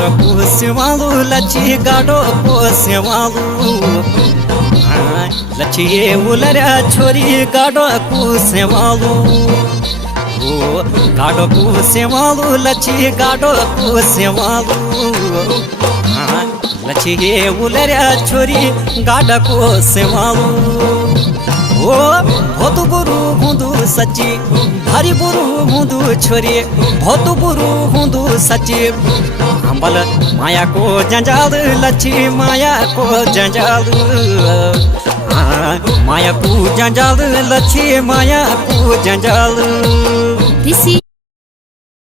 गाडो कुसवालू लची गाडो कुसवालू लची ये उलरा छोरी गाडो कुसवालू गाडो कुसवालू लची गाडो कुसवालू लची ये उलरा छोरी गाडो कुसवालू ओ बहुत बुरु हुंदु सच्ची भारी बुरु हुंदु छोरी बहुत बुरु हुंदु सच्ची अंबल माया को जंजाल लच्छी माया को जंजाल माया को जंजाल लच्छी माया को जंजाल।